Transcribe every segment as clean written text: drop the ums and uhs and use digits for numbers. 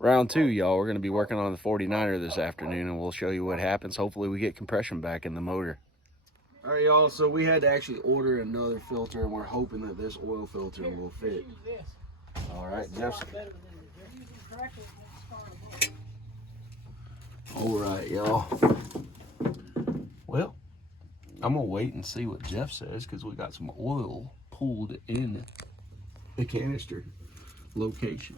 round 2, y'all. We're going to be working on the 49er this afternoon, and we'll show you what happens. Hopefully we get compression back in the motor. All right, y'all, so we had to actually order another filter, and we're hoping that this oil filter will fit. All right, Jeff's. All right, y'all. Well, I'm going to wait and see what Jeff says, because we got some oil pulled in the canister location.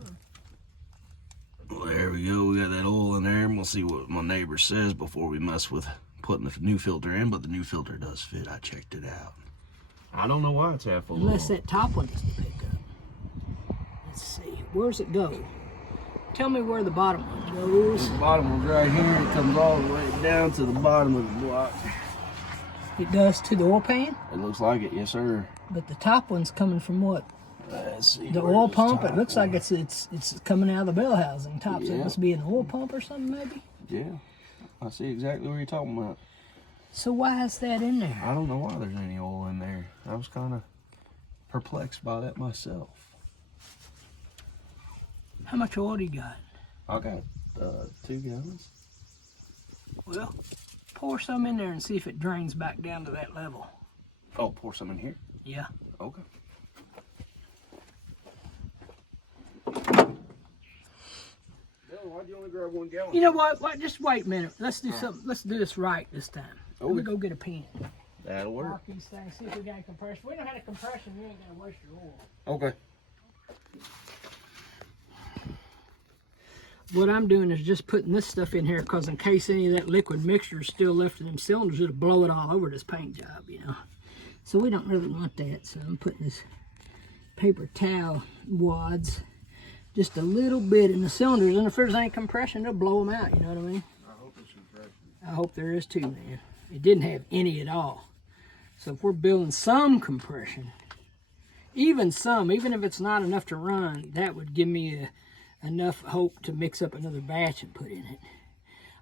Well, there we go. We got that oil in there, and we'll see what my neighbor says before we mess with putting the new filter in. But the new filter does fit. I checked it out. I don't know why it's half full. Unless that top one doesn't pick up. Let's see. Where's it go? Tell me where the bottom one goes. The bottom one's right here. It comes all the way down to the bottom of the block. It does to the oil pan? It looks like it, yes, sir. But the top one's coming from what? Let's see. The oil pump. It looks like it's coming out of the bell housing top. So it must be an oil pump or something, maybe. Yeah, I see exactly what you're talking about. So why is that in there? I don't know why there's any oil in there. I was kind of perplexed by that myself. How much oil do you got? I got 2 gallons. Well, pour some in there and see if it drains back down to that level. Oh, pour some in here? Yeah. Okay. Why'd you only grab 1 gallon? You know what? Just wait a minute. Let's do something. Let's do this right this time. Let me go get a pen. That'll work. Mark these things. See if we got a compression. If we don't have a compression, we ain't gonna waste your oil. Okay. What I'm doing is just putting this stuff in here because in case any of that liquid mixture is still left in them cylinders, it'll blow it all over this paint job, you know. So we don't really want that. So I'm putting this paper towel wads just a little bit in the cylinders, and if there's any compression, it'll blow them out, you know what I mean? I hope there's compression. I hope there is too, man. It didn't have any at all. So if we're building some compression, even if it's not enough to run, that would give me enough hope to mix up another batch and put in it.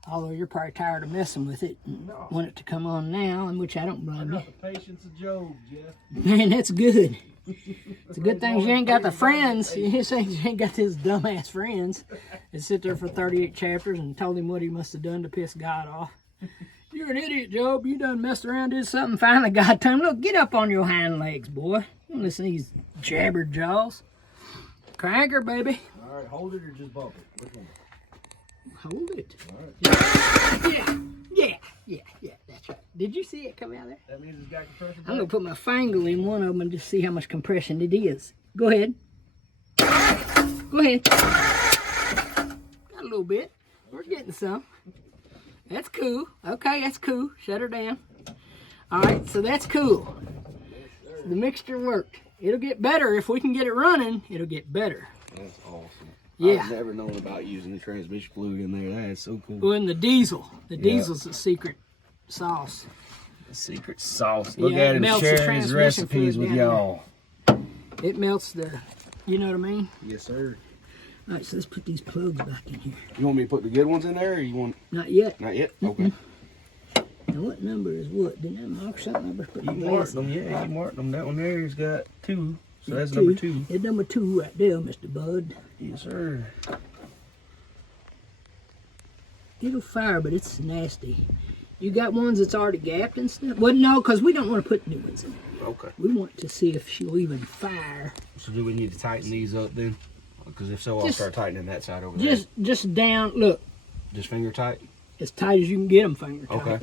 Although you're probably tired of messing with it and want it to come on now, and which I don't blame you. I got the patience of Job, Jeff. Man, that's good. It's a good thing you ain't got the friends. You ain't got his dumbass friends that sit there for 38 chapters and told him what he must have done to piss God off. You're an idiot, Job. You done messed around, did something. Finally God told him, look, get up on your hind legs, boy. Don't listen to these jabbered jaws. Crank her, baby. All right, hold it or just bump it? Which one? Hold it. All right. Yeah, that's right. Did you see it come out there? That means it's got compression. I'm going to put my finger in one of them and just see how much compression it is. Go ahead. Go ahead. Got a little bit. We're getting some. That's cool. Okay, that's cool. Shut her down. All right, so that's cool. So the mixture worked. It'll get better. If we can get it running, it'll get better. That's awesome. Yeah. I've never known about using the transmission fluid in there. That is so cool. Well, and the diesel. The diesel's the secret sauce. The secret sauce. Look Yeah, at him melts the sharing his transmission recipes fluid with down y'all. It melts the, you know what I mean? Yes, sir. All right, so let's put these plugs back in here. You want me to put the good ones in there, or you want? Not yet. Not yet. Okay. Now what number is what? Didn't I mark something? I better put You the marked glasses. them. Yeah, you marked them. That one there has got 2, so that's Two. number 2. It's number 2 right there, Mr. Bud. Yes, sir. It'll fire, but it's nasty. You got ones that's already gapped and stuff? Well, no, because we don't want to put new ones in. Okay. We want to see if she'll even fire. So do we need to tighten these up then? Because if so, I'll start tightening that side over Just down, look, there. Just finger tight? as tight as you can get them finger tight. Okay.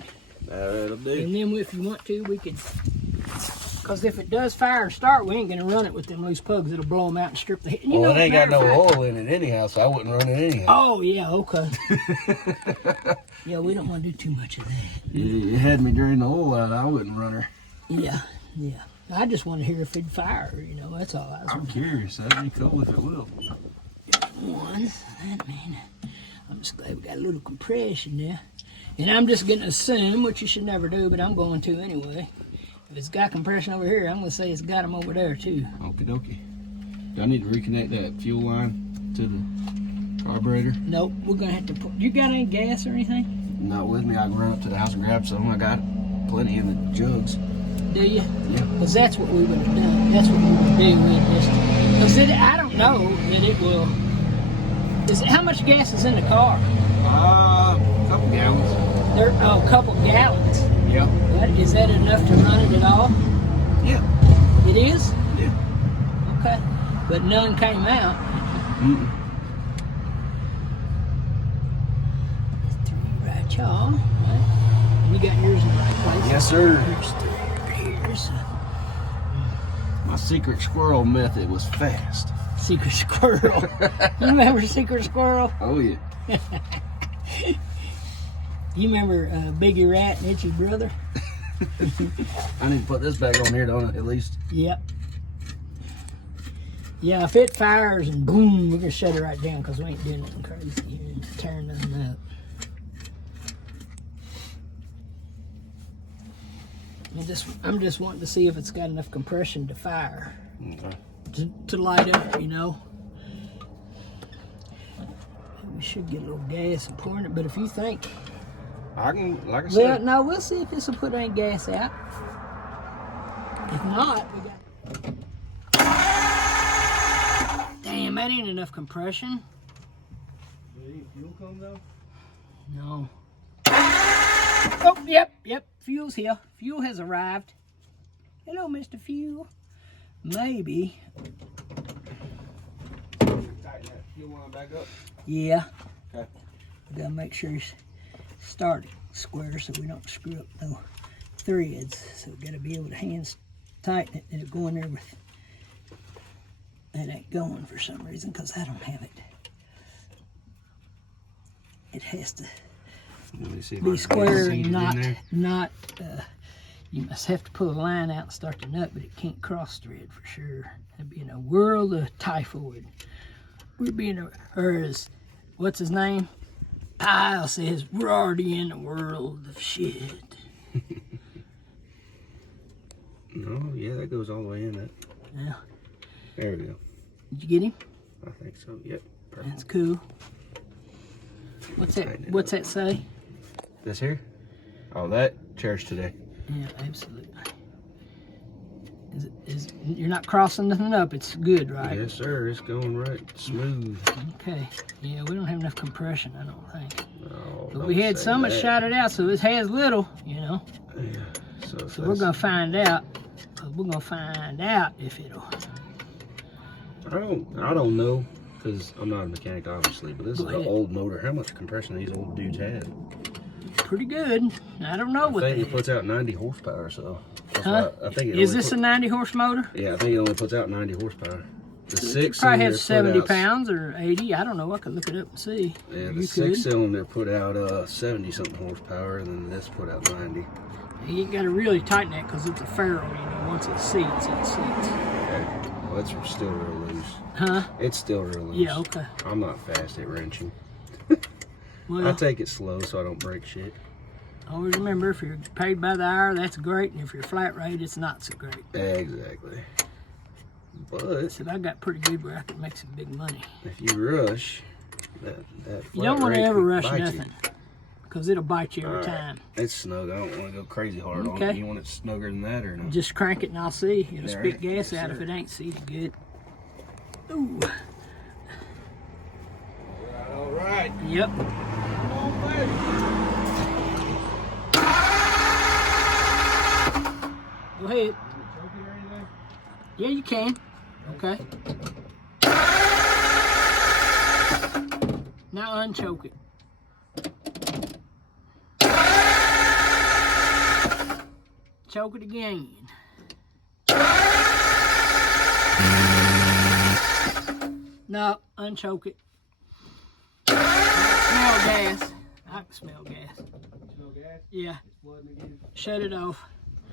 That'll do. And then if you want to, we could, because if it does fire and start, we ain't going to run it with them loose plugs. It'll blow them out and strip the head. Well, it ain't got no oil in it anyhow, so I wouldn't run it anyhow. Oh, yeah, okay. Yeah, we don't want to do too much of that. You had me drain the oil out. I wouldn't run her. Yeah. I just want to hear if it'd fire, that's all I was I'm curious. That'd be cool if it will. one. That mean, I'm just glad we got a little compression there. And I'm just going to assume, which you should never do, but I'm going to anyway. If it's got compression over here, I'm going to say it's got them over there too. Okie dokie. Do I need to reconnect that fuel line to the carburetor? Nope, we're going to have to put, you got any gas or anything? Not with me. I can run up to the house and grab some. I got plenty in the jugs. Do you? Yeah. Because that's what we would have done. That's what we would do with this. Because I don't know that it will How much gas is in the car? A couple gallons. A couple gallons. Yep. Is that enough to run it at all? Yeah. It is? Yeah. Okay. But none came out. Mm-mm. Three right, y'all. Right. You got yours in the right place? Yes, sir. Here's three. Here's My secret squirrel method was fast. Secret Squirrel. You remember Secret Squirrel? Oh, yeah. You remember Biggie Rat and Itchy Brother? I need to put this back on here, don't I, at least? Yep. Yeah, if it fires and boom, we're going to shut it right down because we ain't doing nothing crazy here and turn nothing up. I'm just wanting to see if it's got enough compression to fire. Okay. To light up, you know. We should get a little gas and pour in it, but if you think... I can, like I said... No, we'll see if this will put any gas out. If not, we got... Damn, that ain't enough compression. Did fuel come though? No. Oh, yep. Fuel's here. Fuel has arrived. Hello, Mr. Fuel. Maybe. Tighten that fuel line back up. Yeah. Okay. We gotta make sure it's started square so we don't screw up no threads. So we gotta be able to hands tighten it and it'll go in there with. That ain't going for some reason because I don't have it. It has to be square and not. You must have to pull a line out and start the nut, but it can't cross thread for sure. It'd be in a world of typhoid. We'd be in a, or as, what's his name? Pyle says, we're already in a world of shit. No, yeah, that goes all the way in that. Yeah. There we go. Did you get him? I think so, yep. Perfect. That's cool. What's that say? This here? Oh, that cherish today. Yeah, absolutely. You're not crossing nothing up. It's good, right? Yes, sir. It's going right smooth. Okay. Yeah, we don't have enough compression, I don't think. Oh, But we had so much shot it out, so it has little, you know. Yeah. So we're gonna find out. We're gonna find out if it'll. I don't know, because I'm not a mechanic, obviously. But this is an old motor. How much compression these old dudes had? Pretty good. I don't know what I think it puts out 90 horsepower, so. Huh? I think Is this a 90 horse motor? Yeah, I think it only puts out 90 horsepower. The six probably has 70 pounds or 80. I don't know. I could look it up and see. Yeah, the six cylinder put out 70 something horsepower, and then this put out 90. You got to really tighten that because it's a ferrule. You know, once it seats, it seats. Okay. Well, it's still real loose. Huh? It's still real loose. Yeah. Okay. I'm not fast at wrenching. Well, I take it slow so I don't break shit. Always remember, if you're paid by the hour, that's great, and if you're flat rate, it's not so great. Exactly. But so I got pretty good where I could make some big money. If you rush, that you don't want to ever rush nothing, because it'll bite you every time. It's snug. I don't want to go crazy hard on it. You want it snugger than that or no? Just crank it and I'll see. It'll spit gas out if it ain't seated good. Ooh. All right. Yep. Come on, baby. Go ahead. Yeah, you can. Okay. Now unchoke it. Choke it again. No, unchoke it. Smell gas. I can smell gas. Smell gas? Yeah. It's flooding again. Shut it off.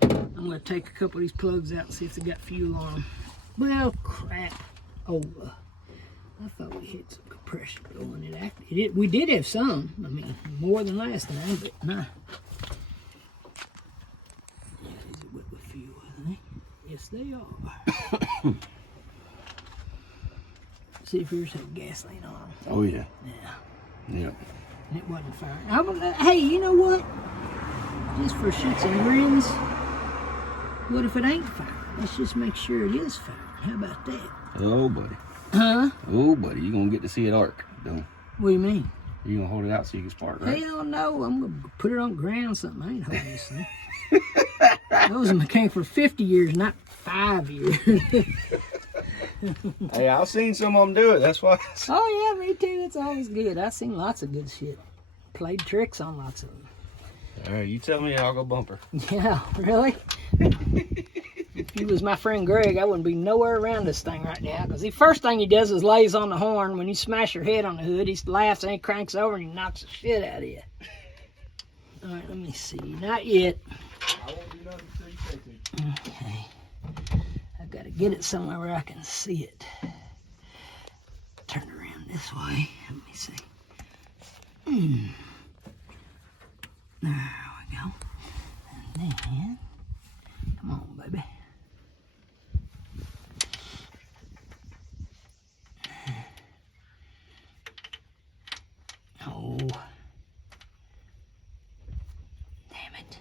I'm going to take a couple of these plugs out and see if they got fuel on them. Well, crap. Oh, I thought we had some compression going. We did have some. I mean, more than last time, but nah. Yeah, these are wet with fuel, isn't they? Yes, they are. See if yours had gasoline on them. Oh, yeah. Yeah. Yeah. And it wasn't firing. Hey, you know what? Just for shits and grins, what if it ain't firing? Let's just make sure it is firing. How about that? Oh, buddy. Huh? Oh, buddy, you're going to get to see it arc. doing? What do you mean? You gonna hold it out so you can spark, right? Hell no, I'm gonna put it on the ground or something. I ain't holding this thing. I was a mechanic for 50 years, not 5 years. Hey, I've seen some of them do it. That's why. Oh yeah, me too. It's always good. I've seen lots of good shit. Played tricks on lots of them. All right, you tell me, I'll go bumper. Yeah, really? If he was my friend Greg, I wouldn't be nowhere around this thing right now. Because the first thing he does is lays on the horn. When you smash your head on the hood, he laughs and he cranks over and he knocks the shit out of you. All right, let me see. Not yet. I won't do nothing until you say to. Okay. I've got to get it somewhere where I can see it. Turn it around this way. Let me see. There we go. And then, come on, baby. Oh. Damn it.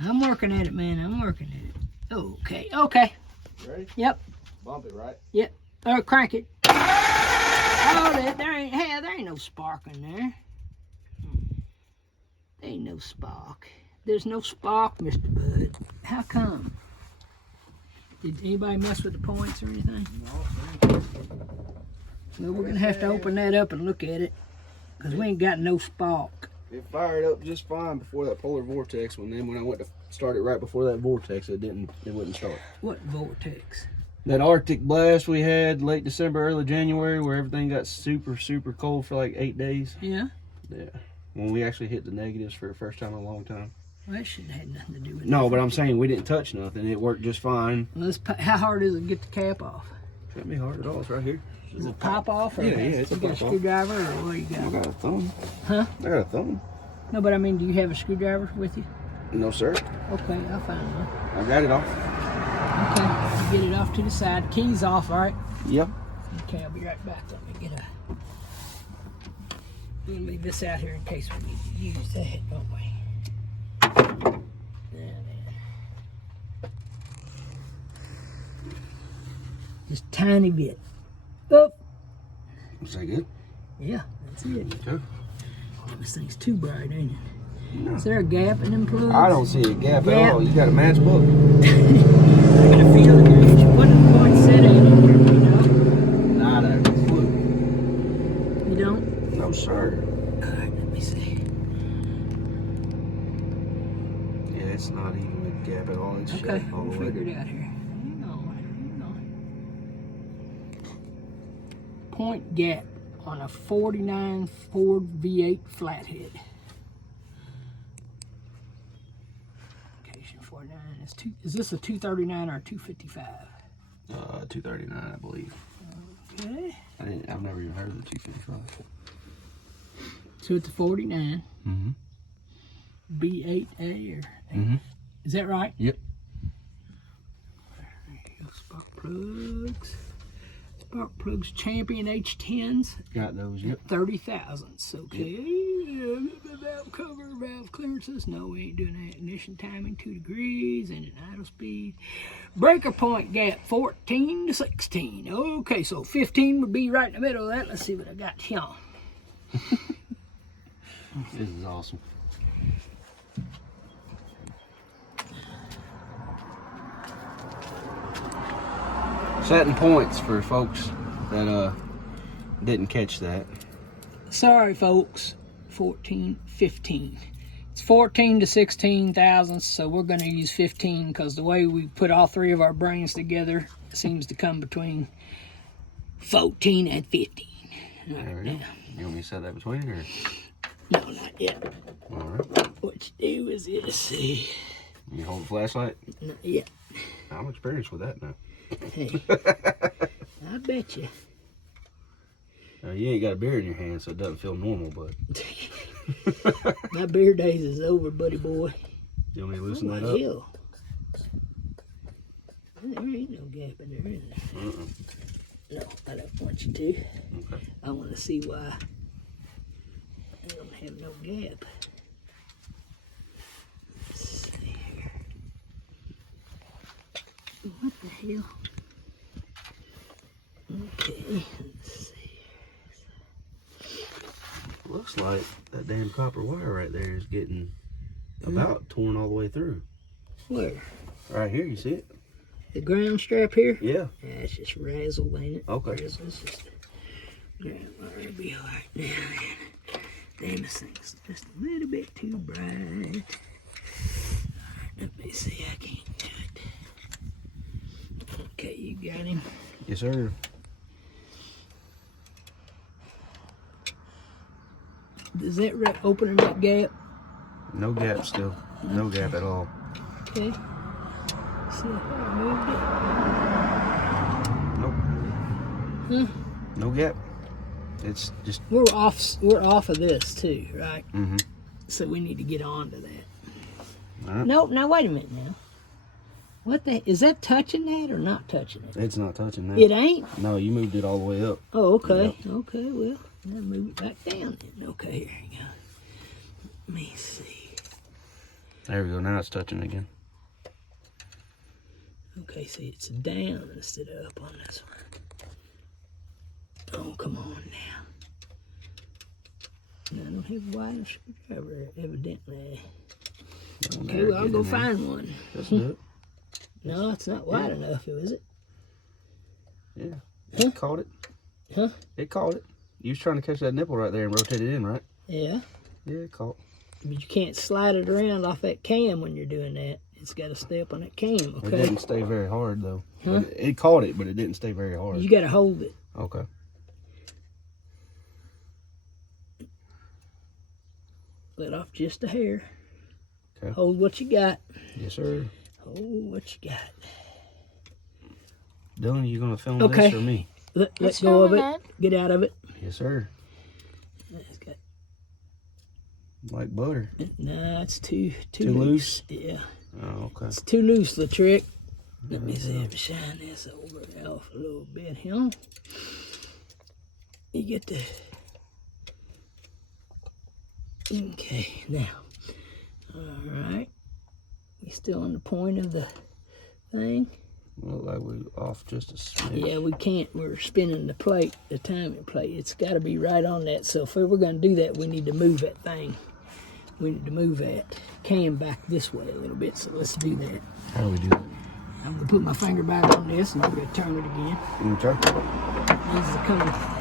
I'm working at it, man. I'm working at it. Okay, okay. You ready? Yep, Bump it, right? yep. Or crank it. Oh, there ain't no spark in there. There ain't no spark. There's no spark, Mr. Bud. How come? Did anybody mess with the points or anything? No. Well, we're gonna have to open that up and look at it, because we ain't got no spark. It fired up just fine before that polar vortex. When I went to start it right before that vortex, it wouldn't start. What vortex? That Arctic blast we had late December, early January, where everything got super, super cold for like 8 days. Yeah? Yeah. When we actually hit the negatives for the first time in a long time. Well, that shouldn't have had nothing to do with it. No, but I'm saying we didn't touch nothing. It worked just fine. Well, how hard is it to get the cap off? Shouldn't be hard at all. It's right here. Does it pop off? Or Yeah, it's you a got a pop-off. screwdriver or what you I got? got a thumb. Huh? I got a thumb. No, but I mean, do you have a screwdriver with you? No, sir. Okay, I'll find one. I got it off. Okay, you get it off to the side. Key's off, all right? Yep. Okay, I'll be right back. Let me get a... We'll leave this out here in case we need to use that, don't we? There, there. Just a tiny bit. Oh! Was that good? Yeah, that's it. Okay. Oh, this thing's too bright, ain't it? No. Is there a gap in them plugs? I don't see a gap at all. You got a matchbook? I got a feel in there. What the point set in it, you know? Not a clue. You don't? No, sir. Alright, let me see. Yeah, it's not even a gap at all. It's Okay, shut all we'll the way. figure it out here. Hang on. Point gap on a 49 Ford V8 flathead. Location 49 is this a 239 or a 255? 239, I believe. Okay. I've never even heard of the 255. So it's a 49 Mm-hmm. B8A or Mm-hmm. is that right? Yep. There you go, spark plugs. Spark plugs Champion H10s. Got those, yep. 30 thousandths. Okay. Valve cover, valve clearances. No, we ain't doing that. Ignition timing 2 degrees. Engine idle speed. Breaker point gap 14 to 16. Okay, so 15 would be right in the middle of that. Let's see what I got here. This is awesome. Setting points for folks that didn't catch that. Sorry, folks. 14, 15. It's 14 to 16 thousandths, so we're going to use 15 because the way we put all three of our brains together seems to come between 14 and 15. All There right, we go. now. You want me to set that between or? No, not yet. All right. What you do is this. See. You hold the flashlight? Not yet. I'm experienced with that now. Hey. I bet you. You ain't got a beer in your hand, so it doesn't feel normal, but. My beer days is over, buddy boy. You want me to loosen that Oh, up? hell. There ain't no gap in there, is there? No, I don't want you to. Okay. I want to see why I don't have no gap. Let's see here. hell? Okay, let's see. Looks like that damn copper wire right there is getting about torn all the way through. Where? Right here, you see it? The ground strap here? Yeah. Yeah, it's just razzled, ain't it? Okay. Razzled. It's just ground wire. It'll be all right now. Damn, this thing's just a little bit too bright. All right, let me see. I can't do it. Okay, you got him. Yes, sir. Does that open that gap? No gap still. No gap at all. Okay. See if I moved it. Nope. Huh? No gap. It's just. We're off of this too, right? Mm-hmm. So we need to get on to that. All right. Nope. Now wait a minute. Now, what the is that touching that or not touching it? It's not touching that. It ain't. No, you moved it all the way up. Oh, okay. Yep. Okay. Well, now move it back down. Then. Okay. Here you go. Let me see. There we go. Now it's touching again. Okay. See, it's down instead of up on this one. Oh, come on now. I don't have a wide screwdriver, evidently. Okay, well, I'll go find one. Just do it. No, it's not wide enough, is it? Yeah. Huh? It caught it. Huh? It caught it. You was trying to catch that nipple right there and rotate it in, right? Yeah. Yeah, it caught. But you can't slide it around off that cam when you're doing that. It's got to stay up on that cam, It okay? didn't stay very hard, though. Huh? It caught it, but it didn't stay very hard. You got to hold it. Okay. Let off just a hair. Okay. Hold what you got. Yes, sir. Hold what you got. Dylan, you going to film Okay. this or me? Let It's go of it. filming Get out of it. Yes, sir. It's got, Like butter. nah, it's too Too loose? Yeah. Oh, okay. It's too loose, the trick. Let me see if I shine this over off a little bit here. You get the... Okay, now. Alright. We still on the point of the thing? Look like we off just a smidge. Yeah, we can't. We're spinning the plate, the timing plate. It's got to be right on that. So if we're going to do that, we need to move that thing. We need to move that cam back this way a little bit. So let's do that. How do we do that? I'm going to put my finger back on this and I'm going to turn it again. Okay.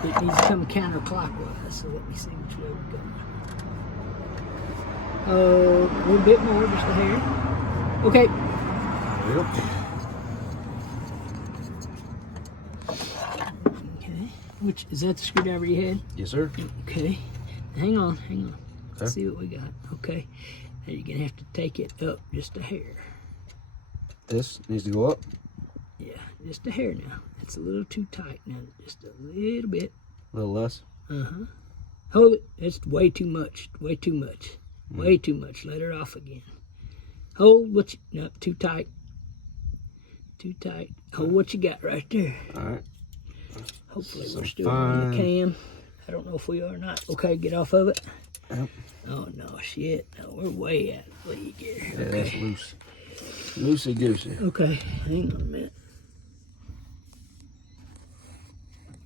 It needs to come counterclockwise. So let me see which way we're going. A little bit more, just a hair. Okay. Okay. Which is that the screwdriver you had? Yes, sir. Okay. Hang on. Okay. Let's see what we got. Okay. Now you're gonna have to take it up just a hair. This needs to go up. Yeah, just a hair now. It's a little too tight now. Just a little bit. A little less. Uh-huh. Hold it. It's way too much. Way too much. Way too much. Let her off again. Hold what you... No, too tight. Too tight. Hold what you got right there. All right. Hopefully So we're still on the fine. cam. I don't know if we are or not. Okay, get off of it. Yep. Oh, no, shit. No, we're way out of league here. Yeah, Okay. that's loose. Loosey-goosey. Okay, hang on a minute.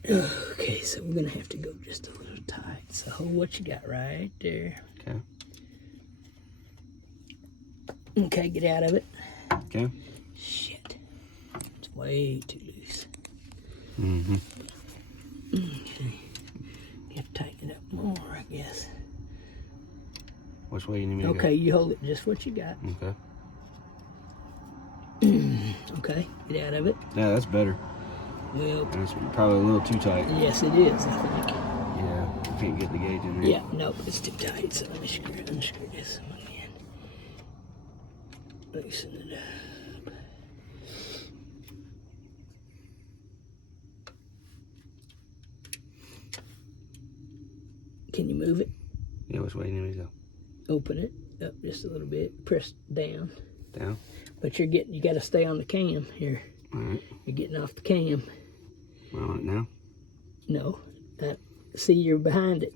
Okay, so we're gonna have to go just a little tight. So hold what you got right there. Okay. Okay, get out of it. Okay. Shit. It's way too loose. Mm-hmm. Okay. You have to tighten it up more, I guess. Which way you need me to go? Okay, you hold it just what you got. Okay. Okay, get out of it. Yeah, that's better. Well, That's probably a little too tight. yes, it is, I think. Yeah, you can't get the gauge in there. Yeah, nope, it's too tight. So let me unscrew this one again. Loosen it up. Can you move it? Yeah, which way you need me to go? Open it up just a little bit. Press down. Down? But you got to stay on the cam here. All right. You're getting off the cam. We're on it now? No. See, you're behind it.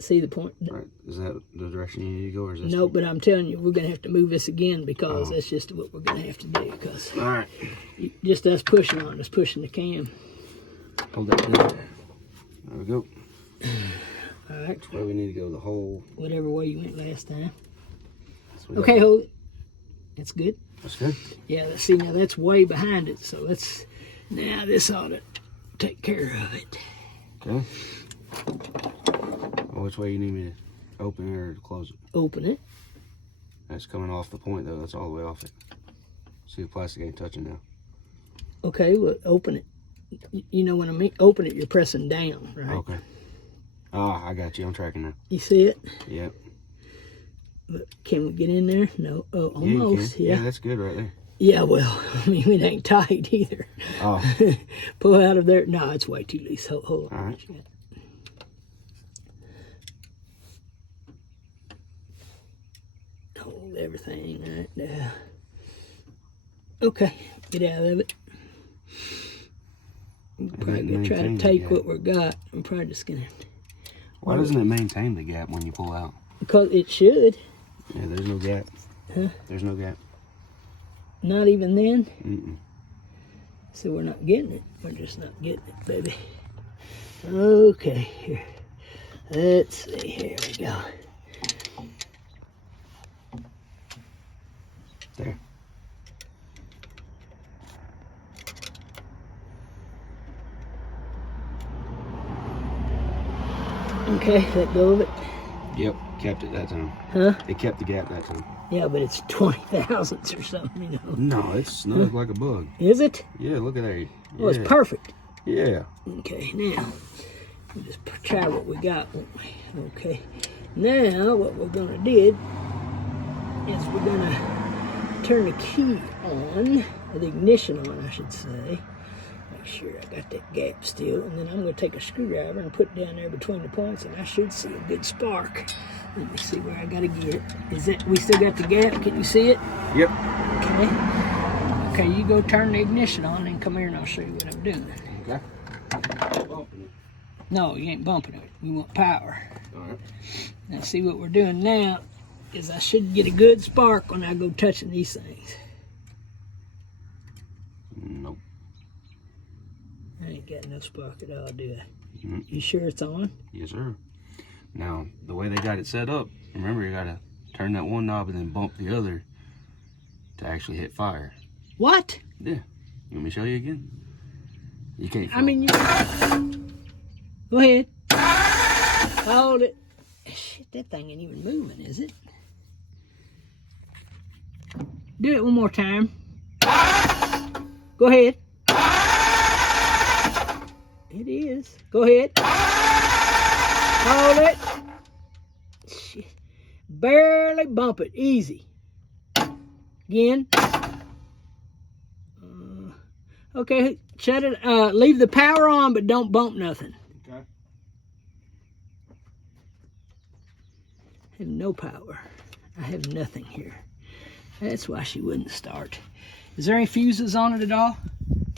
See the point? Right. Is that the direction you need to go, or is this? No, but I'm telling you, we're gonna have to move this again because that's just what we're gonna have to do. Because All right. just us pushing on us, pushing the cam. Hold that down. There we go. All right. Which way we need to go? The whole. Whatever way you went last time. So Okay, hold it. That's good. That's good. Yeah, let's see, now that's way behind it, so now this ought to take care of it. Okay. Well, which way you need me to open it or to close it? Open it. That's coming off the point, though. That's all the way off it. See, the plastic ain't touching now. Okay, well, open it. You know what I mean? Open it, you're pressing down, right? Okay. Ah, I got you. I'm tracking now. You see it? Yep. But can we get in there? No. Oh, Yeah, you almost. can. Yeah. Yeah, that's good right there. Yeah, well, I mean, it ain't tight either. Oh. Pull out of there. No, it's way too loose. Hold on. All right. Hold everything right there. Okay, get out of it. We're probably gonna try to take what we got. I'm probably just gonna. Why doesn't it maintain the gap when you pull out? Because it should. Yeah, there's no gap. Huh? There's no gap. Not even then. Mm-mm. So we're not getting it. We're just not getting it, baby. Okay, here. Let's see. Here we go. There. Okay, let go of it. Yep, kept it that time. Huh? It kept the gap that time. Yeah, but it's 20 thousandths or something, you know. No, it's snug like a bug. Is it? Yeah, look at that. Oh, it's perfect. Yeah. Okay, now, we'll just try what we got, won't we? Okay. Now, what we're going to do is we're going to turn the key on, or the ignition on, I should say. Make sure I got that gap still. And then I'm going to take a screwdriver and put it down there between the points, and I should see a good spark. Let me see where I got to get it. Is that, we still got the gap? Can you see it? Yep. Okay. Okay, you go turn the ignition on and come here and I'll show you what I'm doing. Okay. No, you ain't bumping it. We want power. All right. Now see what we're doing now is I should get a good spark when I go touching these things. Nope. I ain't got no spark at all, do I? Mm-hmm. You sure it's on? Yes, sir. Now, the way they got it set up, remember you gotta turn that one knob and then bump the other to actually hit fire. What? Yeah. You want me to show you again? You can't. I mean, you... Go ahead. Hold it. Shit, that thing ain't even moving, is it? Do it one more time. Go ahead. It is. Go ahead. Hold it. Shit. Barely bump it. Easy. Again. Okay, shut it. Leave the power on, but don't bump nothing. Okay. I have no power. I have nothing here. That's why she wouldn't start. Is there any fuses on it at all?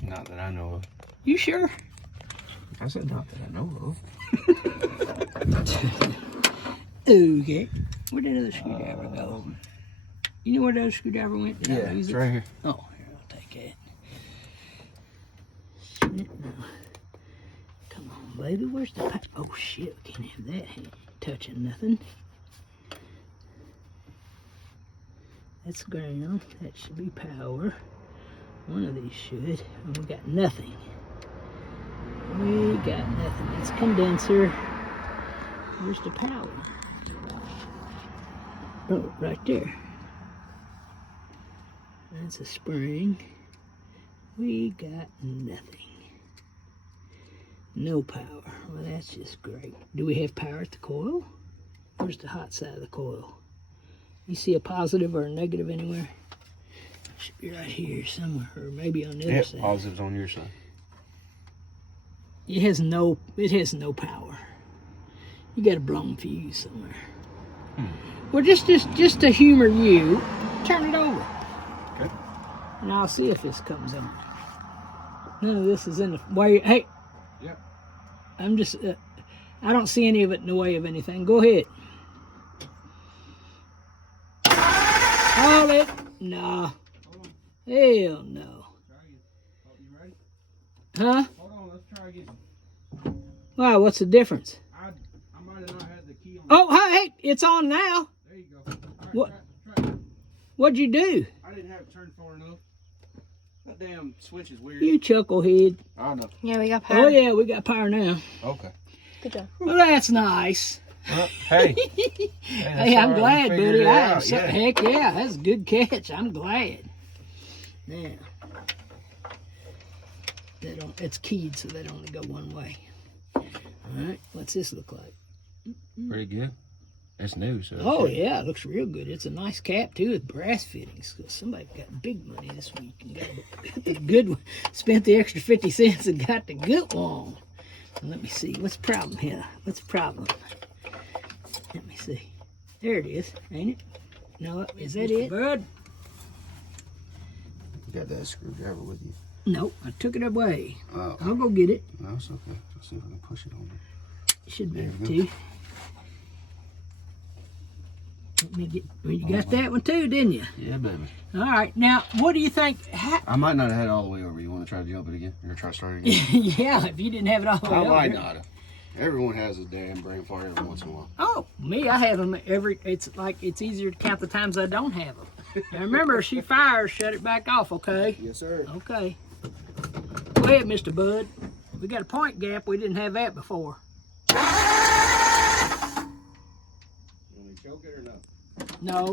Not that I know of. You sure? I said not that I know of. Okay. Where did the other screwdriver go? You know where the other screwdriver went? Did I lose it's it? right here. Oh, here, I'll take it. Come on, baby. Where's the power? Oh, shit. We can't have that touching nothing. That's ground. That should be power. One of these should. And we got nothing. We got nothing. That's condenser. Where's the power? Oh, right there. That's a spring. We got nothing. No power. Well, that's just great. Do we have power at the coil? Where's the hot side of the coil? You see a positive or a negative anywhere? Should be right here somewhere, or maybe on the other side. Positive's on your side. It has no power. You got a blown fuse somewhere. Well, just to humor you, turn it over. Okay. And I'll see if this comes on. None of this is in the way. Hey. Yep. I'm just. I don't see any of it in the way of anything. Go ahead. Hold it. No. Hell no. Huh? Hold on, let's try again. Wow, what's the difference? I might have not had the key on. Oh, hey, it's on now. There you go. Right, What? try. What'd you do? I didn't have it turned far enough. That damn switch is weird. You chucklehead. I know. Yeah, we got power. Oh, yeah, we got power now. Okay. Good job. Well, that's nice. Hey. Hey, I'm glad, buddy. Yeah. Heck yeah, that's a good catch. I'm glad. Now, it's keyed, so that only go one way. All right, what's this look like? Pretty good. It's new, so. Oh yeah, it looks real good. It's a nice cap too with brass fittings. Somebody got big money this week and got the good one. Spent the extra 50 cents and got the good one. Let me see. What's the problem here? What's the problem? Let me see. There it is, ain't it? No, is that it? Bud? You got that screwdriver with you? No, I took it away. Oh. I'll go get it. No, it's okay. Let's see if I can push it on there. Should be There able you to. Let me get. Well, you got that one too, didn't you? Yeah, baby. All right. Now, what do you think? I might not have had it all the way over. You want to try to jump it again? You're going to try to start it again? Yeah, if you didn't have it all the way I over. might not have. Everyone has a damn brain fart every once in a while. Oh, me, I have them every. It's like it's easier to count the times I don't have them. Now remember, if she fires, shut it back off, okay? Yes, sir. Okay. Go ahead, Mr. Bud. We got a point gap. We didn't have that before. You want me to choke it or no? No. No.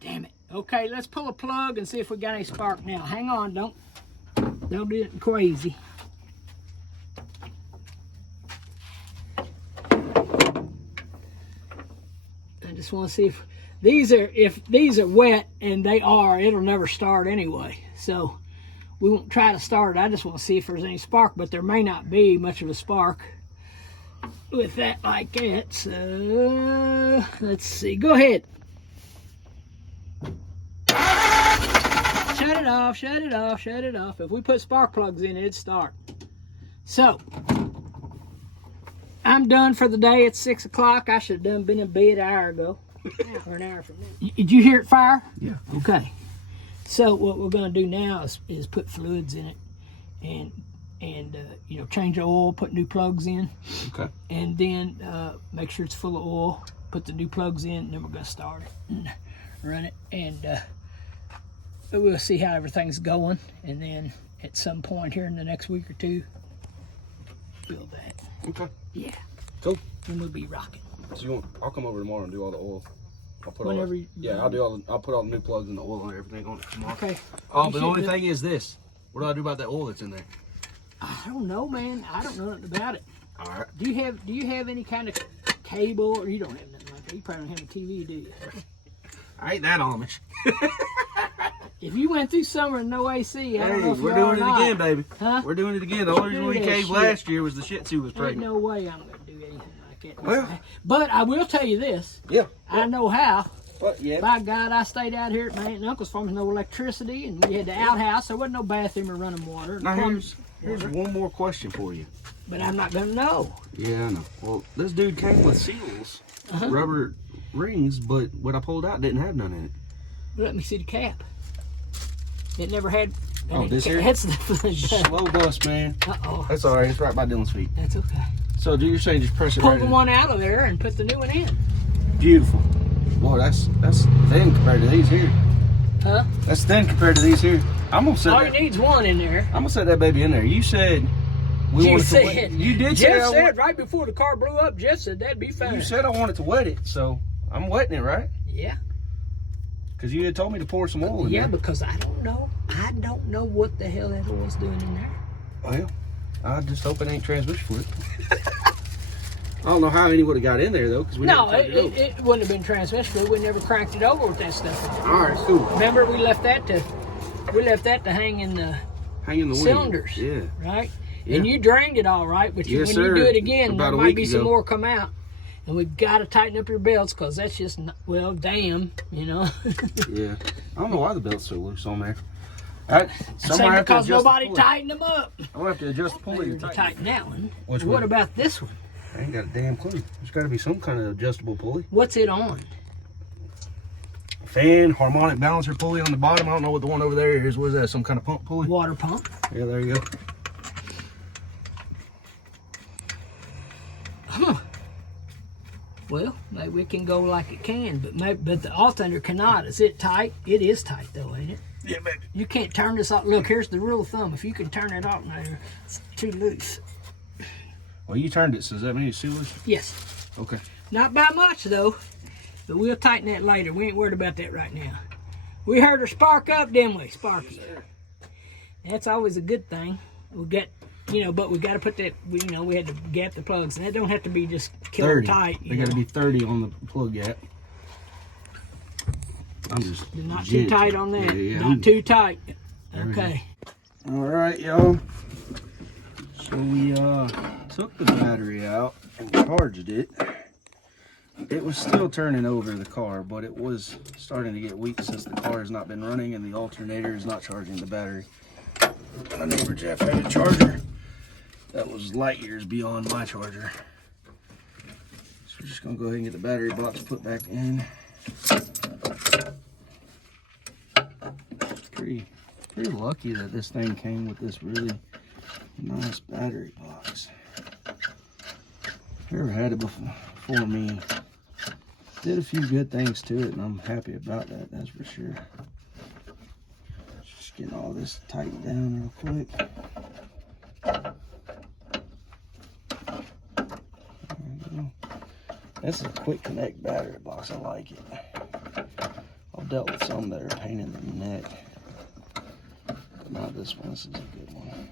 Damn it. Okay, let's pull a plug and see if we got any spark now. Hang on, don't do it crazy. I just want to see if these are wet, and they are, it'll never start anyway. So we won't try to start it. I just want to see if there's any spark, but there may not be much of a spark with that like that. So let's see. Go ahead. Shut it off, shut it off, shut it off. If we put spark plugs in, it'd start. So I'm done for the day. It's 6 o'clock. I should have been in bed an hour ago. Or an hour from now. Did you hear it fire? Yeah. Okay. So what we're going to do now is put fluids in it, and you know, change the oil, put new plugs in, Okay. and then make sure it's full of oil. Put the new plugs in, and then we're going to start it and run it, and we'll see how everything's going, and then at some point here in the next week or two, build that. Okay. Yeah. Cool. And we'll be rocking. So you want? I'll come over tomorrow and do all the oil. I'll put Whenever all. you- Yeah, I'll do all. I'll put all the new plugs and the oil and everything on it tomorrow. Okay. Oh, You but the should only do- thing is this. What do I do about that oil that's in there? I don't know, man. I don't know nothing about it. All right. Do you have any kind of cable, or you don't have nothing like that? You probably don't have a TV, do you? I ain't that Amish. If you went through summer and no AC, I don't know if we're you doing are or it not. again, baby. Huh? We're doing it again. The only reason we Look at caved that last year was the Shih Tzu was Ain't pregnant. no way I'm gonna do anything like that. Well. But I will tell you this. Yeah. I know how. Well, yeah. By God, I stayed out here at my aunt and uncle's farm with no electricity, and we had the outhouse. There wasn't no bathroom or running water. Now Plumbing here's water. one more question for you. But I'm not gonna know. Yeah, I know. Well, this dude came with seals, rubber rings, but what I pulled out didn't have none in it. Let me see the cap. It never had. Oh, this here? That's the. Slow bust, man. Uh-oh. That's all right. It's right by Dylan's feet. That's okay. So, you're saying just press it Pull right the in? one out of there and put the new one in. Beautiful. Boy, that's thin compared to these here. Huh? That's thin compared to these here. I'm gonna set All that. you need's one in there. I'm gonna set that baby in there. You said we You wanted to said. wet. You did say Jeff I said want, right before the car blew up. Jeff said that'd be fine. You said I wanted to wet it, so I'm wetting it, right? Yeah. Because you had told me to pour some oil in Yeah, there. because I don't know. I don't know what the hell that oil's doing in there. Well, I just hope it ain't transmission fluid. I don't know how any would have got in there though, because we No, never turned it over. it wouldn't have been transmission fluid. We never cranked it over with that stuff. All right, cool. Remember, we left that to hang in the Hang in the wind. cylinders. Yeah. Right? Yeah. And you drained it all right, but Yes, when sir. you do it again, About there a might week be some ago. more come out. And we've got to tighten up your belts because that's just, well, damn, you know. Yeah. I don't know why the belt's so loose on there. Same because nobody tightened them up. I'm gonna have to adjust the pulley to tighten that one. Which what one? about this one? I ain't got a damn clue. There's got to be some kind of adjustable pulley. What's it on? Fan, harmonic balancer pulley on the bottom. I don't know what the one over there is. What is that? Some kind of pump pulley? Water pump. Yeah, there you go. Huh. Well, maybe it can go like it can, but the alternator cannot. Is it tight? It is tight though, ain't it? Yeah, baby. You can't turn this off. Look, here's the rule of thumb. If you can turn it off now, it's too loose. Well, you turned it, so does that mean it's too loose? Yes. Okay. Not by much though, but we'll tighten that later. We ain't worried about that right now. We heard her spark up, didn't we, Sparky? That's always a good thing. We got, but we got to put that. We had to gap the plugs, and that don't have to be just killer tight. They got to be 30 on the plug gap. I'm just not too tight on that. Yeah, not too tight. Okay. All right, y'all. So we took the battery out and charged it. It was still turning over the car, but it was starting to get weak since the car has not been running and the alternator is not charging the battery. My neighbor Jeff had a charger that was light years beyond my charger. So we're just gonna go ahead and get the battery box put back in. Pretty lucky that this thing came with this really nice battery box. Whoever had it before me did a few good things to it, and I'm happy about that, that's for sure. Just getting all this tightened down real quick. There we go. This is a quick connect battery box, I like it. I've dealt with some that are a pain in the neck. Not this one, this is a good one.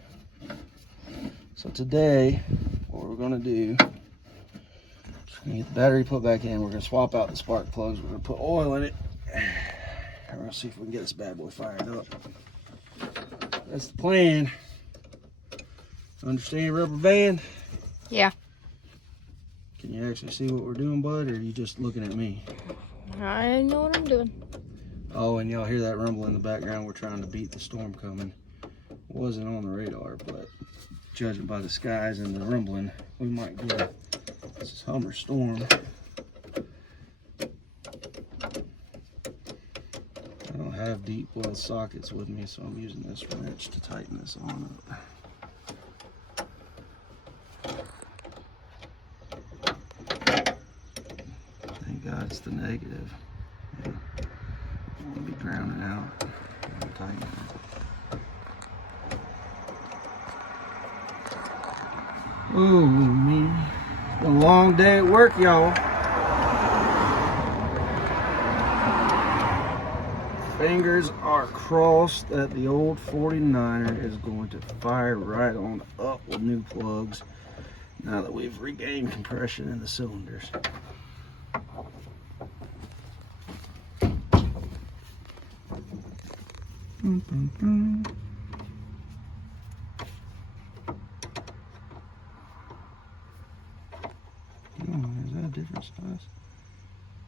So today, what we're gonna do, just gonna get the battery put back in, we're gonna swap out the spark plugs, we're gonna put oil in it, and we're gonna see if we can get this bad boy fired up. That's the plan. Understand, rubber band? Yeah. Can you actually see what we're doing, bud, or are you just looking at me? I know what I'm doing. Oh, and y'all hear that rumble in the background. We're trying to beat the storm coming. Wasn't on the radar, but judging by the skies and the rumbling, we might get a summer storm. I don't have deep well sockets with me, so I'm using this wrench to tighten this on up. Thank God it's the negative. Yeah. I'll be drowning out. I'm tightening it. Oh man, it's been a long day at work, y'all. Fingers are crossed that the old 49er is going to fire right on up with new plugs now that we've regained compression in the cylinders. Oh, is that a different size?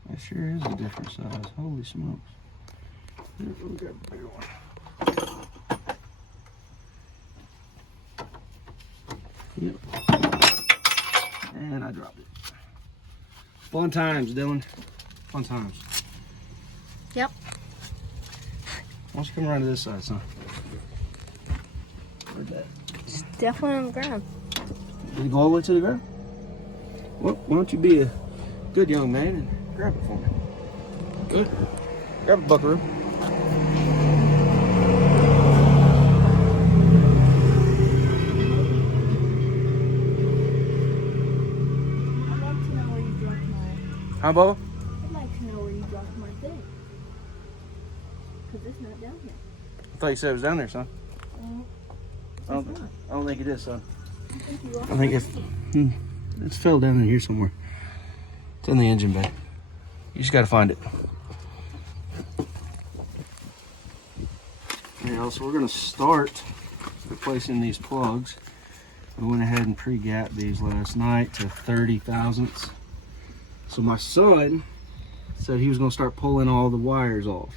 That sure is a different size. Holy smokes. We got a bigger one. Yep. And I dropped it. Fun times, Dylan. Fun times. Yep. Why don't you come around to this side, son? Where'd that? It's definitely on the ground. Did it go all the way to the ground? Well, why don't you be a good young man and grab it for me? Good. Grab it, buckaroo. I'd like to know where you dropped my. Huh, Bubba? I'd like to know where you dropped my thing. Because it's not down here. I thought you said it was down there, son. I It's not. don't think it is, son. I think you lost I think my it's thing. it's fell down in here somewhere. It's in the engine bay. You just got to find it. Yeah, so we're going to start replacing these plugs. We went ahead and pre-gapped these last night to 30 thousandths. So my son said he was going to start pulling all the wires off.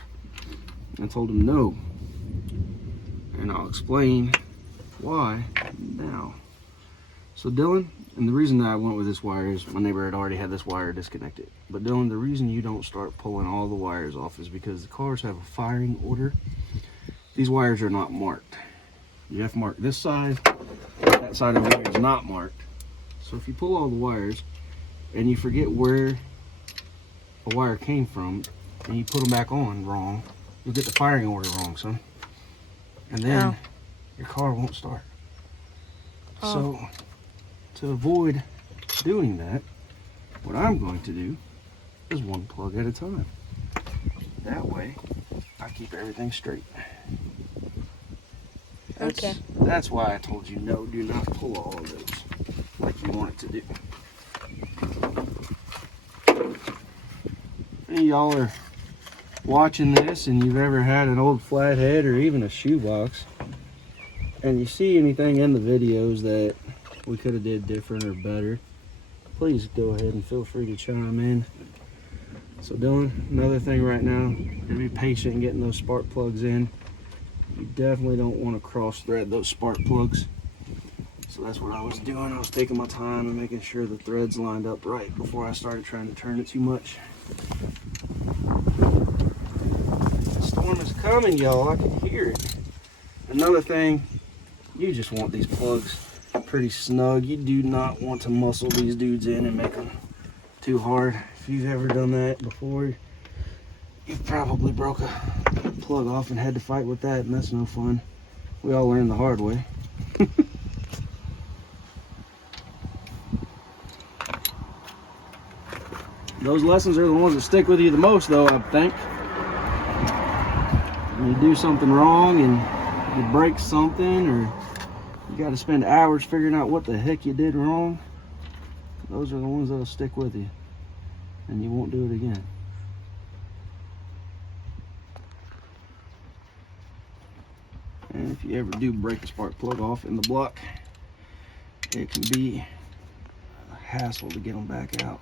I told him no. And I'll explain why now. So Dylan, and the reason that I went with this wire is my neighbor had already had this wire disconnected. But Dylan, the reason you don't start pulling all the wires off is because the cars have a firing order. These wires are not marked. You have to mark this side, that side over here is not marked. So if you pull all the wires and you forget where a wire came from and you put them back on wrong, you'll get the firing order wrong, son. And then your car won't start. So to avoid doing that, what I'm going to do is one plug at a time. That way, I keep everything straight. That's why I told you no, do not pull all of those like you want it to do. If any of y'all are watching this and you've ever had an old flathead or even a shoebox, and you see anything in the videos that we could have did different or better, please go ahead and feel free to chime in. So Dylan, another thing right now, to be patient in getting those spark plugs in. You definitely don't want to cross thread those spark plugs. So that's what I was doing. I was taking my time and making sure the threads lined up right before I started trying to turn it too much. The storm is coming, y'all. I can hear it. Another thing, you just want these plugs pretty snug. You do not want to muscle these dudes in and make them too hard. If you've ever done that before, you've probably broke a plug off and had to fight with that, and that's no fun. We all learn the hard way. Those lessons are the ones that stick with you the most, though, I think. When you do something wrong and you break something, or you got to spend hours figuring out what the heck you did wrong, those are the ones that'll stick with you, and you won't do it again. And if you ever do break a spark plug off in the block, it can be a hassle to get them back out.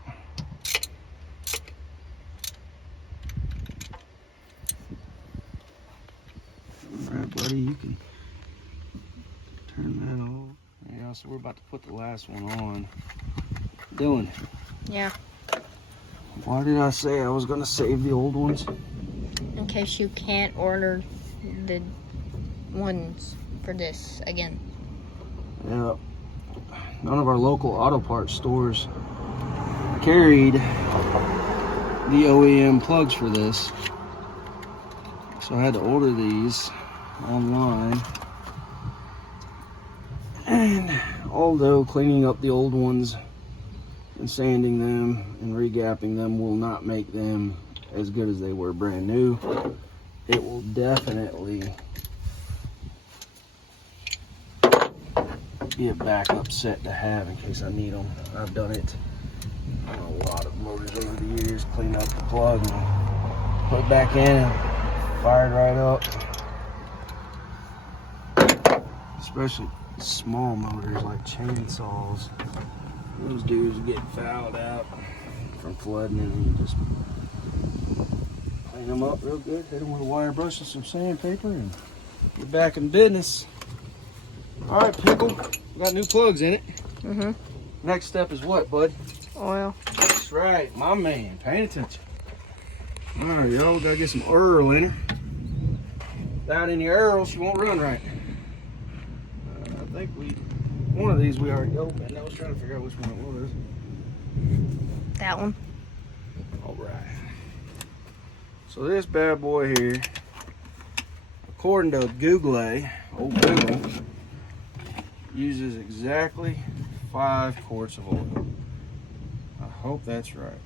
Alright, buddy, you can turn that off. Yeah, so we're about to put the last one on. Dylan. Yeah. Why did I say I was going to save the old ones? In case you can't order the ones for this again. Yeah. None of our local auto parts stores carried the OEM plugs for this. So I had to order these online. And although cleaning up the old ones and sanding them and regapping them will not make them as good as they were brand new, it will definitely be a backup set to have in case I need them. I've done it on a lot of motors over the years, cleaned up the plug and put it back in and fired right up. Especially small motors like chainsaws. Those dudes get fouled out from flooding, and you just clean them up real good, hit them with a wire brush and some sandpaper, and you're back in business. All right, Pickle, we got new plugs in it. Mm-hmm. Next step is what, bud? Oil. That's right, my man, paying attention. All right, y'all, we gotta get some oil in her. Without any oil, she won't run right. I think one of these we already opened. I was trying to figure out which one it was. That one. All right. So this bad boy here, according to Google, old Google, uses exactly 5 quarts of oil. I hope that's right.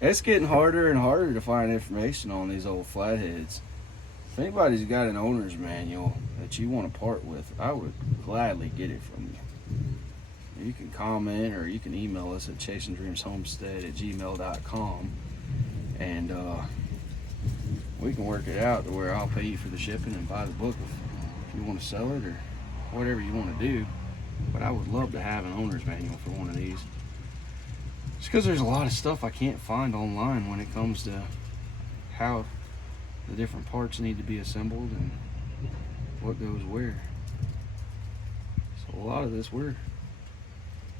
It's getting harder and harder to find information on these old flatheads. If anybody's got an owner's manual that you want to part with, I would gladly get it from you. You can comment or you can email us at chasinddreamshomestead@gmail.com, and we can work it out to where I'll pay you for the shipping and buy the book if you want to sell it or whatever you want to do. But I would love to have an owner's manual for one of these. Just because there's a lot of stuff I can't find online when it comes to how the different parts need to be assembled and what goes where. So a lot of this we're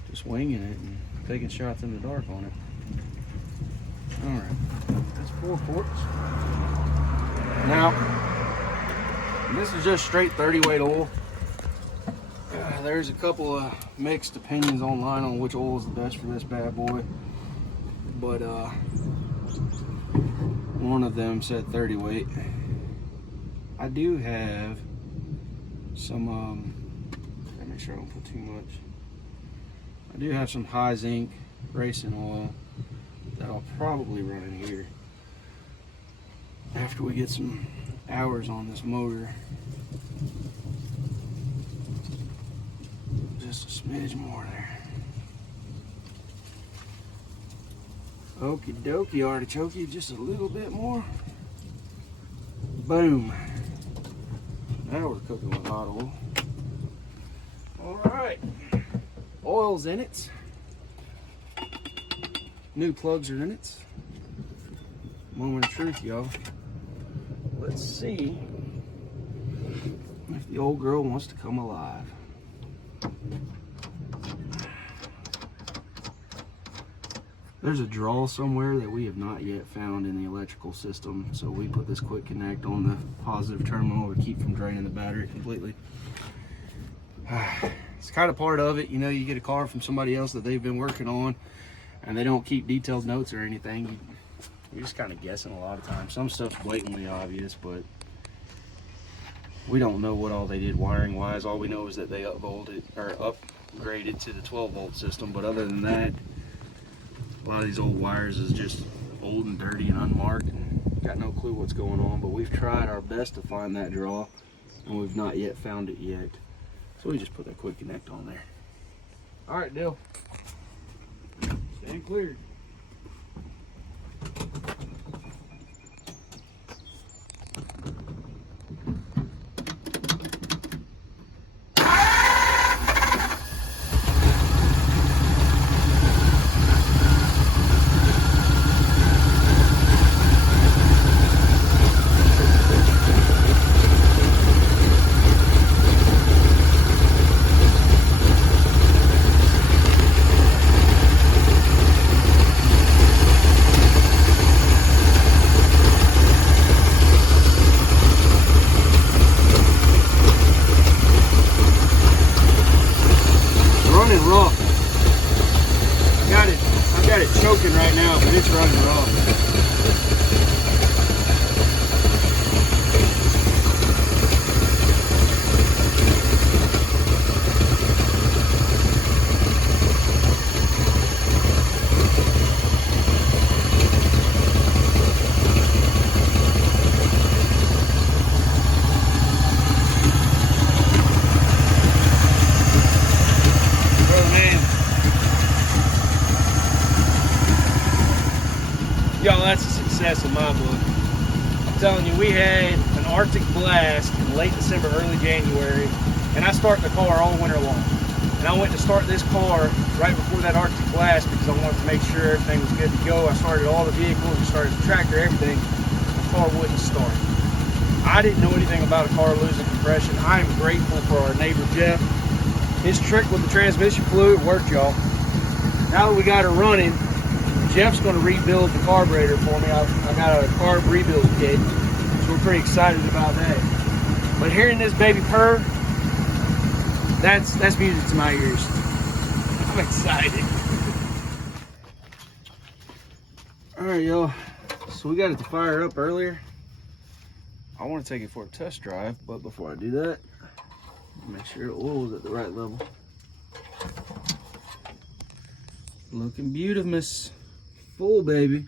just winging it and taking shots in the dark on it. All right, that's 4 quarts. Now, this is just straight 30 weight oil. There's a couple of mixed opinions online on which oil is the best for this bad boy, but one of them said 30 weight. I do have some, gotta make sure I don't put too much. I do have some high zinc racing oil that I'll probably run in here after we get some hours on this motor. Just a smidge more there. Okie dokie, artichoke, just a little bit more. Boom. Now we're cooking with hot oil. All right, oil's in it. New plugs are in it. Moment of truth, y'all. Let's see if the old girl wants to come alive. There's a draw somewhere that we have not yet found in the electrical system, so we put this quick connect on the positive terminal to keep from draining the battery completely. It's kind of part of it, you know, you get a car from somebody else that they've been working on and they don't keep detailed notes or anything. You're just kind of guessing a lot of times. Some stuff's blatantly obvious, but we don't know what all they did wiring wise. All we know is that they upgraded to the 12 volt system, but other than that, a lot of these old wires is just old and dirty and unmarked. Got no clue what's going on, but we've tried our best to find that draw and we've not yet found it yet. So we just put that quick connect on there. All right, Dill. Stand cleared. Choking right now, but it's running raw. Y'all, that's a success in my book. I'm telling you, we had an Arctic blast in late December, early January, and I started the car all winter long. And I went to start this car right before that Arctic blast because I wanted to make sure everything was good to go. I started all the vehicles, and started the tractor, everything. The car wouldn't start. I didn't know anything about a car losing compression. I am grateful for our neighbor Jeff. His trick with the transmission fluid worked, y'all. Now that we got her running, Jeff's going to rebuild the carburetor for me. I got a carb rebuild kit, so we're pretty excited about that. But hearing this baby purr, that's music to my ears. I'm excited. All right, y'all. So we got it to fire up earlier. I want to take it for a test drive, but before I do that, make sure the oil is at the right level. Looking beautiful. Full, baby.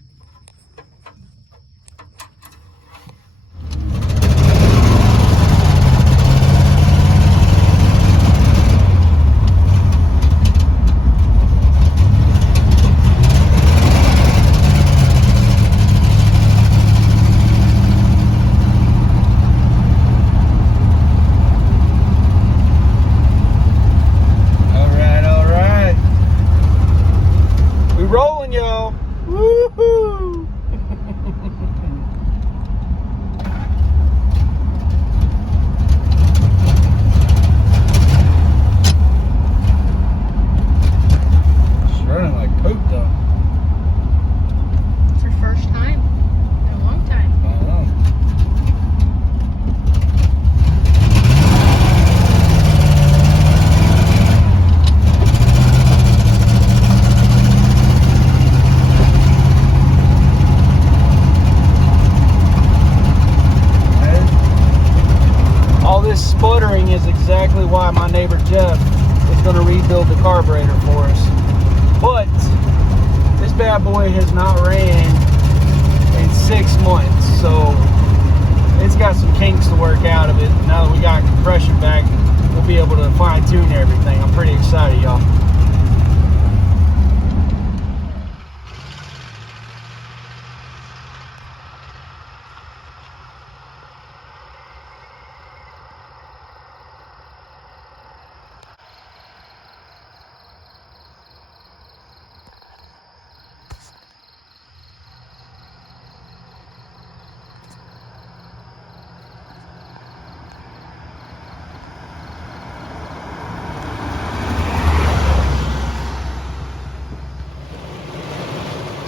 All right. We rolling, y'all. Woohoo! exactly why my neighbor Jeff is going to rebuild the carburetor for us. But this bad boy has not ran in 6 months, so it's got some kinks to work out of it. Now that we got compression back, we'll be able to fine tune everything. I'm pretty excited, y'all.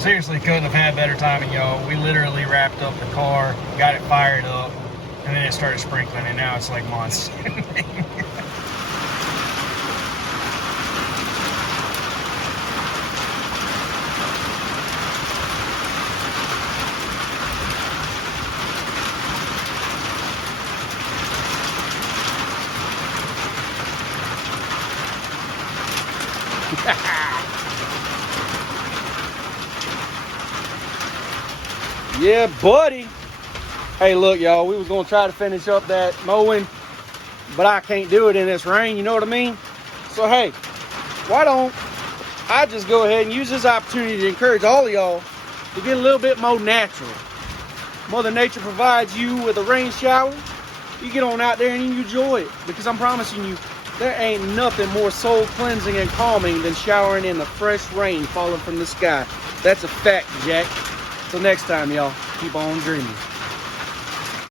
Seriously, couldn't have had better timing, y'all. We literally wrapped up the car, got it fired up, and then it started sprinkling, and now it's like months. Yeah, buddy. Hey, look, y'all, we was gonna try to finish up that mowing, but I can't do it in this rain, you know what I mean? So, hey, why don't I just go ahead and use this opportunity to encourage all of y'all to get a little bit more natural. Mother Nature provides you with a rain shower. You get on out there and you enjoy it, because I'm promising you, there ain't nothing more soul cleansing and calming than showering in the fresh rain falling from the sky. That's a fact, Jack. Till next time, y'all, keep on dreaming.